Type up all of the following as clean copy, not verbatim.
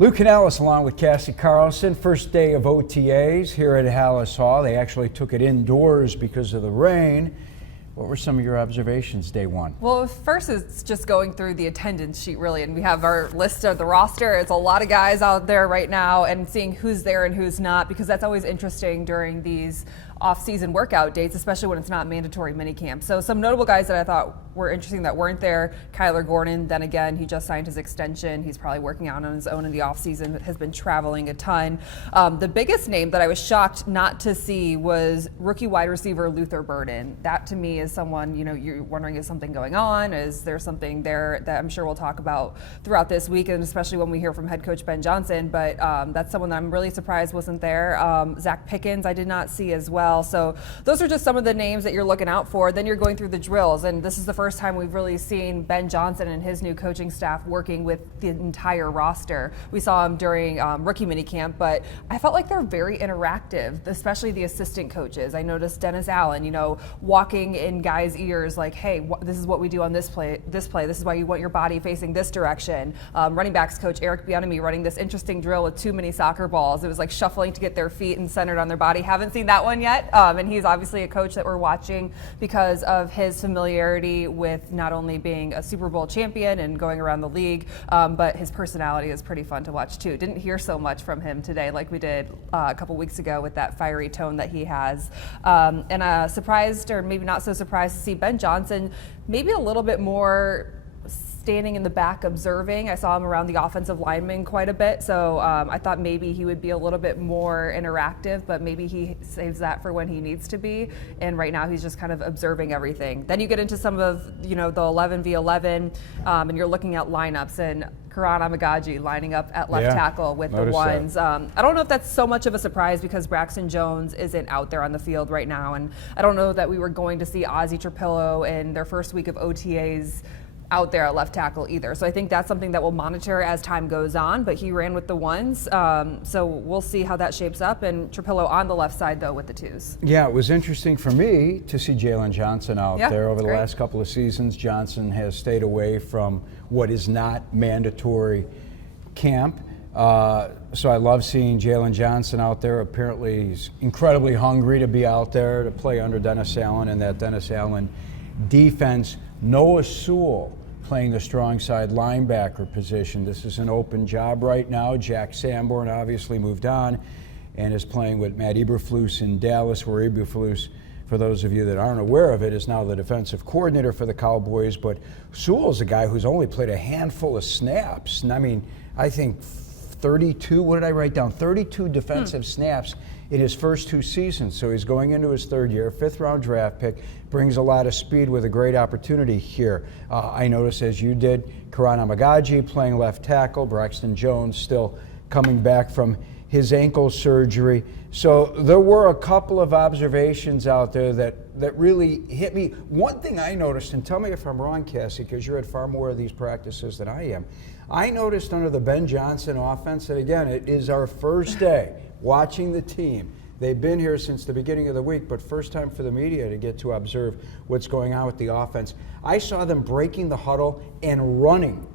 Lou Canellis along with Cassie, Carlson. First day of OTAs here at Halas Hall. They actually took it indoors because of the rain. What were some of your observations day one? Well, first it's just going through the attendance sheet really, and we have our list of the roster. It's a lot of guys out there right now and seeing who's there and who's not, because that's always interesting during these off-season workout dates, especially when it's not mandatory minicamp. So some notable guys that I thought were interesting that weren't there: Kyler Gordon. Then again, he just signed his extension. He's probably working out on his own in the off-season, has been traveling a ton. The biggest name that I was shocked not to see was rookie wide receiver Luther Burden. That to me is someone, you're wondering, is something going on? Is there something there that I'm sure we'll talk about throughout this week, and especially when we hear from head coach Ben Johnson. But that's someone that I'm really surprised wasn't there. Zach Pickens I did not see as well. So those are just some of the names that you're looking out for. Then you're going through the drills, and this is the first time we've really seen Ben Johnson and his new coaching staff working with the entire roster. We saw him during rookie minicamp, but I felt like they're very interactive, especially the assistant coaches. I noticed Dennis Allen, walking in guys' ears like, hey, this is what we do on this play. This is why you want your body facing this direction. Running backs coach Eric Bieniemy running this interesting drill with too many soccer balls. It was like shuffling to get their feet and centered on their body. Haven't seen that one yet. And he's obviously a coach that we're watching because of his familiarity with not only being a Super Bowl champion and going around the league, but his personality is pretty fun to watch too. Didn't hear so much from him today like we did a couple weeks ago with that fiery tone that he has. And surprised, or maybe not so surprised, to see Ben Johnson maybe a little bit more standing in the back observing. I saw him around the offensive linemen quite a bit, so I thought maybe he would be a little bit more interactive, but maybe he saves that for when he needs to be, and right now he's just kind of observing everything. Then you get into some of the 11v11, and you're looking at lineups, and Karan Amagaji lining up at left tackle with the ones. I don't know if that's so much of a surprise because Braxton Jones isn't out there on the field right now, and I don't know that we were going to see Ozzie Trapillo in their first week of OTAs out there at left tackle either. So I think that's something that we'll monitor as time goes on, but he ran with the ones. So we'll see how that shapes up, and Trapillo on the left side though with the twos. Yeah, it was interesting for me to see Jalen Johnson out there over the last couple of seasons. Johnson has stayed away from what is not mandatory camp. So I love seeing Jalen Johnson out there. Apparently he's incredibly hungry to be out there to play under Dennis Allen and that Dennis Allen defense. Noah Sewell playing the strong side linebacker position. This is an open job right now. Jack Sanborn obviously moved on and is playing with Matt Eberflus in Dallas, where Eberflus, for those of you that aren't aware of it, is now the defensive coordinator for the Cowboys. But Sewell's a guy who's only played a handful of snaps. And I mean, I think 32, what did I write down? 32 defensive snaps in his first two seasons. So he's going into his third year, fifth-round draft pick, brings a lot of speed with a great opportunity here. I noticed, as you did, Karan Amagaji playing left tackle, Braxton Jones still coming back from his ankle surgery. So there were a couple of observations out there that really hit me. One thing I noticed, and tell me if I'm wrong, Cassie, because you're at far more of these practices than I am. I noticed under the Ben Johnson offense that, again, it is our first day watching the team. They've been here since the beginning of the week, but first time for the media to get to observe what's going on with the offense. I saw them breaking the huddle and running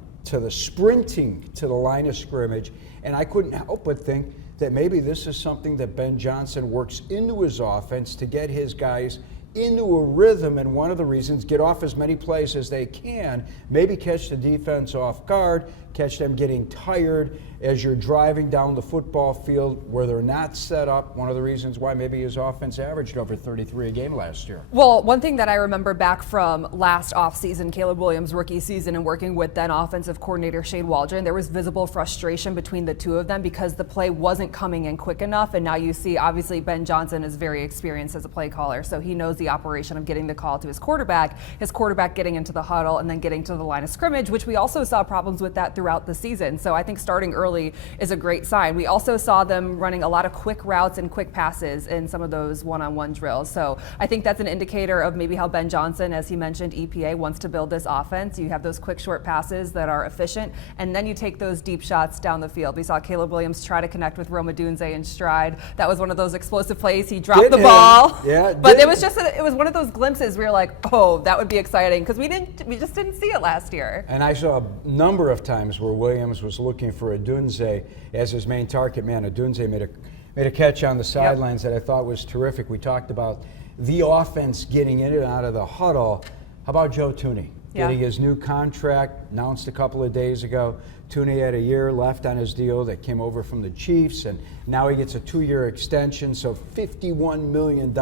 sprinting to the line of scrimmage, and I couldn't help but think that maybe this is something that Ben Johnson works into his offense to get his guys into a rhythm, and one of the reasons, get off as many plays as they can, maybe catch the defense off guard, catch them getting tired as you're driving down the football field where they're not set up. One of the reasons why maybe his offense averaged over 33 a game last year. Well, one thing that I remember back from last offseason, Caleb Williams' rookie season, and working with then offensive coordinator Shane Waldron, there was visible frustration between the two of them because the play wasn't coming in quick enough. And now you see, obviously, Ben Johnson is very experienced as a play caller, so he knows the operation of getting the call to his quarterback getting into the huddle and then getting to the line of scrimmage, which we also saw problems with that throughout the season. So I think starting early is a great sign. We also saw them running a lot of quick routes and quick passes in some of those one-on-one drills. So I think that's an indicator of maybe how Ben Johnson, as he mentioned, EPA wants to build this offense. You have those quick short passes that are efficient, and then you take those deep shots down the field. We saw Caleb Williams try to connect with Rome Odunze in stride. That was one of those explosive plays. He dropped the ball. Yeah, but it was one of those glimpses where you're like, oh, that would be exciting, because we just didn't see it last year. And I saw a number of times times where Williams was looking for Adunze as his main target man. Adunze made a catch on the sidelines that I thought was terrific. We talked about the offense getting in and out of the huddle. How about Joe Tuni? Getting his new contract announced a couple of days ago. Tuni had a year left on his deal that came over from the Chiefs, and now he gets a 2-year extension, so $51 million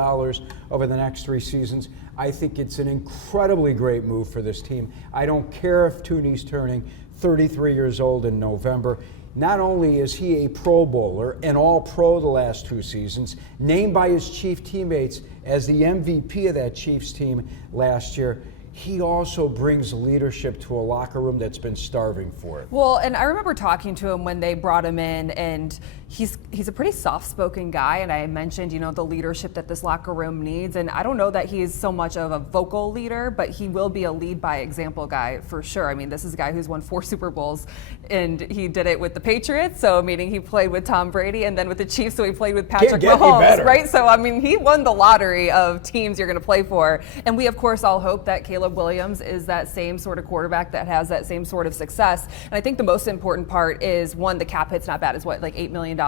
over the next 3 seasons. I think it's an incredibly great move for this team. I don't care if Tuni's turning 33 years old in November. Not only is he a Pro Bowler and All-Pro the last 2 seasons, named by his Chief teammates as the MVP of that Chiefs team last year, he also brings leadership to a locker room that's been starving for it. Well, and I remember talking to him when they brought him in, and he's a pretty soft-spoken guy, and I mentioned, the leadership that this locker room needs, and I don't know that he's so much of a vocal leader, but he will be a lead-by-example guy for sure. I mean, this is a guy who's won 4 Super Bowls, and he did it with the Patriots, so meaning he played with Tom Brady, and then with the Chiefs, so he played with Patrick Mahomes, right? So, I mean, he won the lottery of teams you're going to play for, and we, of course, all hope that Caleb Williams is that same sort of quarterback that has that same sort of success. And I think the most important part is, one, the cap hit's not bad. It's like $8 million.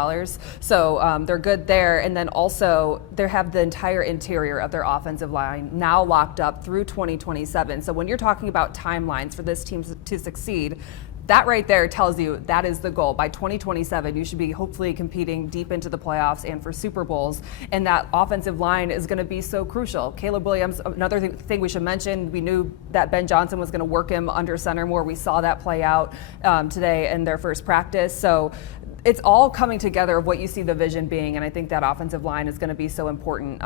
So they're good there. And then also they have the entire interior of their offensive line now locked up through 2027. So when you're talking about timelines for this team to succeed, that right there tells you that is the goal. By 2027, you should be hopefully competing deep into the playoffs and for Super Bowls. And that offensive line is going to be so crucial. Caleb Williams, another thing we should mention, we knew that Ben Johnson was going to work him under center more. We saw that play out today in their first practice. So it's all coming together of what you see the vision being, and I think that offensive line is going to be so important.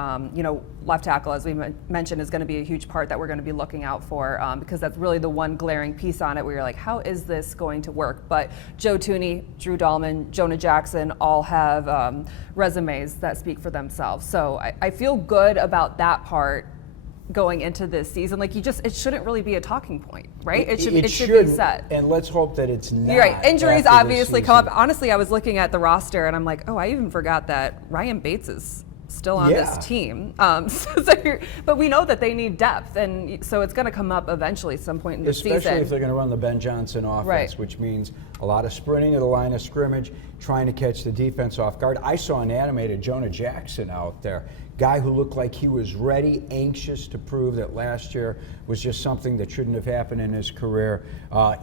Left tackle, as we mentioned, is going to be a huge part that we're going to be looking out for because that's really the one glaring piece on it where you're like, how is this going to work? But Joe Tuni, Drew Dahlman, Jonah Jackson all have resumes that speak for themselves. So I feel good about that part going into this season. Like it shouldn't really be a talking point, right? It should be set. And let's hope that it's not. You're right. Injuries obviously come up. Honestly, I was looking at the roster and I'm like, oh, I even forgot that Ryan Bates is still on this team. But we know that they need depth, and so it's going to come up eventually some point in the season. Especially if they're going to run the Ben Johnson offense, which means a lot of sprinting at the line of scrimmage, trying to catch the defense off guard. I saw an animated Jonah Jackson out there, guy who looked like he was ready, anxious to prove that last year was just something that shouldn't have happened in his career.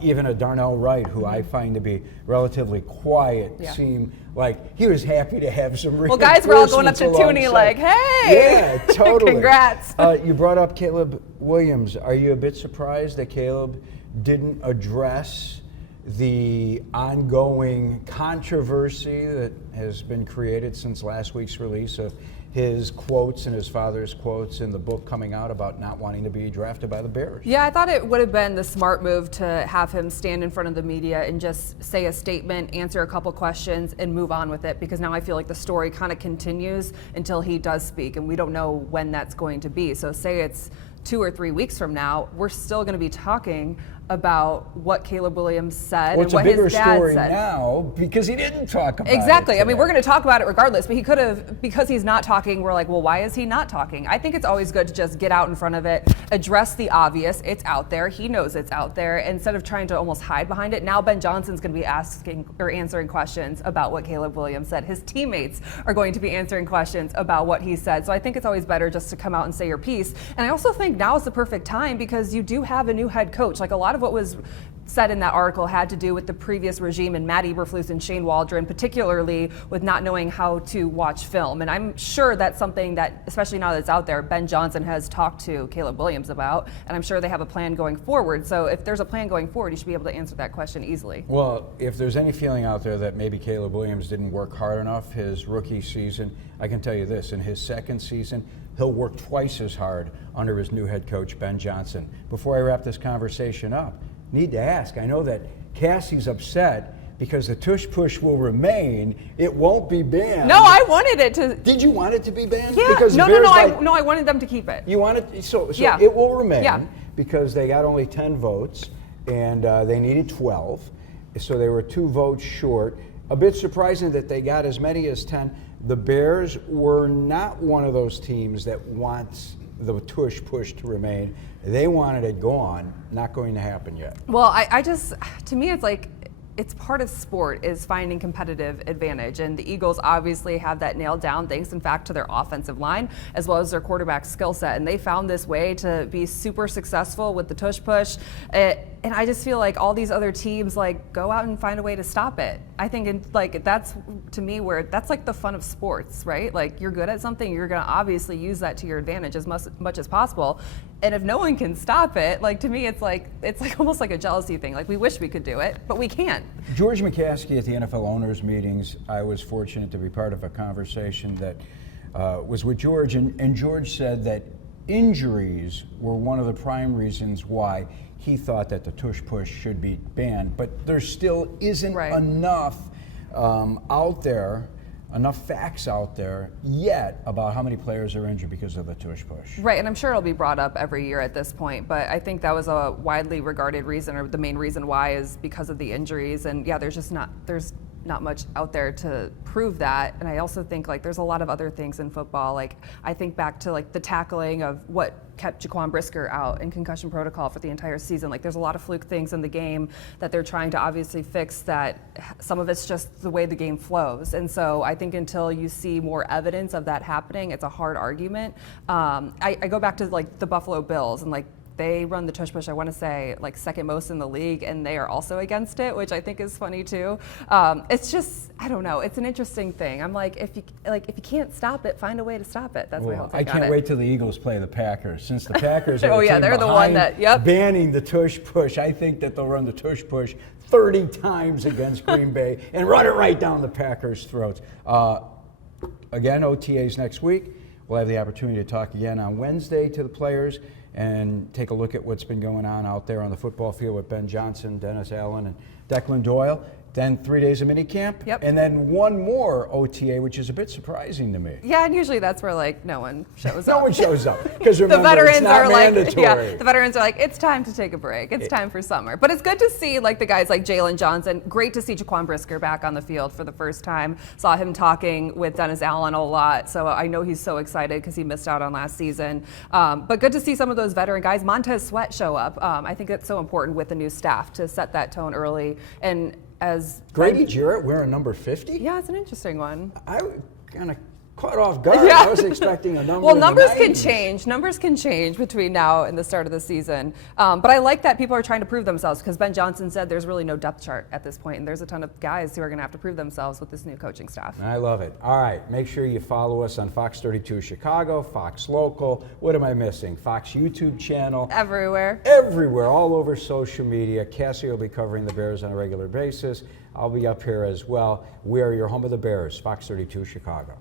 Even a Darnell Wright, who I find to be relatively quiet, seemed like he was happy to have some Well, guys were all going up to Tuni like, hey! Yeah, totally. Congrats. You brought up Caleb Williams. Are you a bit surprised that Caleb didn't address the ongoing controversy that has been created since last week's release of his quotes and his father's quotes in the book coming out about not wanting to be drafted by the Bears? Yeah, I thought it would have been the smart move to have him stand in front of the media and just say a statement, answer a couple questions, and move on with it, because now I feel like the story kind of continues until he does speak, and we don't know when that's going to be. So say it's 2 or 3 weeks from now, we're still going to be talking about what Caleb Williams said and what his dad said. It's a bigger story now because he didn't talk about it. Exactly. I mean, we're going to talk about it regardless, but he could have, because he's not talking, we're like, well, why is he not talking? I think it's always good to just get out in front of it, address the obvious. It's out there. He knows it's out there. Instead of trying to almost hide behind it, now Ben Johnson's going to be asking or answering questions about what Caleb Williams said. His teammates are going to be answering questions about what he said. So I think it's always better just to come out and say your piece. And I also think now is the perfect time because you do have a new head coach. Like a lot of what was said in that article had to do with the previous regime and Matt Eberflus and Shane Waldron, particularly with not knowing how to watch film. And I'm sure that's something that, especially now that it's out there, Ben Johnson has talked to Caleb Williams about, and I'm sure they have a plan going forward. So if there's a plan going forward, you should be able to answer that question easily. Well, if there's any feeling out there that maybe Caleb Williams didn't work hard enough his rookie season, I can tell you this, in his second season, he'll work twice as hard under his new head coach, Ben Johnson. Before I wrap this conversation up, need to ask, I know that Cassie's upset because the Tush Push will remain. It won't be banned. No, I wanted it to. Did you want it to be banned? Yeah. Because No, I wanted them to keep it. You want it, so yeah. It will remain yeah. because they got only 10 votes and they needed 12. So they were 2 votes short. A bit surprising that they got as many as 10. The Bears were not one of those teams that wants the Tush Push to remain. They wanted it gone. Not going to happen yet. Well, I just, to me, it's like, it's part of sport is finding competitive advantage, and the Eagles obviously have that nailed down thanks in fact to their offensive line as well as their quarterback skill set, and they found this way to be super successful with the tush push, and I just feel like all these other teams like go out and find a way to stop it. I think that's to me where that's like the fun of sports, right? Like you're good at something, you're going to obviously use that to your advantage as much as possible. And if no one can stop it, like to me, it's like almost like a jealousy thing. Like we wish we could do it, but we can't. George McCaskey at the NFL owners meetings, I was fortunate to be part of a conversation that was with George, and George said that injuries were one of the prime reasons why he thought that the tush push should be banned. But there still isn't enough out there, enough facts out there yet about how many players are injured because of the tush push. Right, and I'm sure it'll be brought up every year at this point, but I think that was a widely regarded reason, or the main reason why is because of the injuries, and yeah, there's not much out there to prove that. And I also think like there's a lot of other things in football. Like I think back to like the tackling of what kept Jaquan Brisker out in concussion protocol for the entire season. Like there's a lot of fluke things in the game that they're trying to obviously fix, that some of it's just the way the game flows. And so I think until you see more evidence of that happening, it's a hard argument. I go back to like the Buffalo Bills, and like they run the tush push, I want to say, like second most in the league, and they are also against it, which I think is funny too. It's just, I don't know. It's an interesting thing. I'm like, if you can't stop it, find a way to stop it. That's my whole thing. I can't wait till the Eagles play the Packers, since the Packers are they're the one that banning the tush push. I think that they'll run the tush push 30 times against Green Bay and run it right down the Packers' throats. Again, OTAs next week. We'll have the opportunity to talk again on Wednesday to the players and take a look at what's been going on out there on the football field with Ben Johnson, Dennis Allen, and Declan Doyle. Then 3 days of minicamp, and then one more OTA, which is a bit surprising to me. Yeah, and usually that's where like no one shows up. No one shows up because remember, the veterans it's not are mandatory. like, the veterans are like, it's time to take a break. It's time for summer. But it's good to see like the guys like Jalen Johnson. Great to see Jaquan Brisker back on the field for the first time. Saw him talking with Dennis Allen a lot, so I know he's so excited because he missed out on last season. But good to see some of those veteran guys. Montez Sweat show up. I think it's so important with the new staff to set that tone early. And as Grady Jarrett wearing number 50? Yeah, it's an interesting one. I kind of caught off guard. I was expecting a number. Well, in numbers the 90s. can change. Numbers can change between now and the start of the season. But I like that people are trying to prove themselves, because Ben Johnson said there's really no depth chart at this point, and there's a ton of guys who are going to have to prove themselves with this new coaching staff. I love it. All right, make sure you follow us on Fox 32 Chicago, Fox Local. What am I missing? Fox YouTube channel. Everywhere. Everywhere, all over social media. Cassie will be covering the Bears on a regular basis. I'll be up here as well. We are your home of the Bears, Fox 32 Chicago.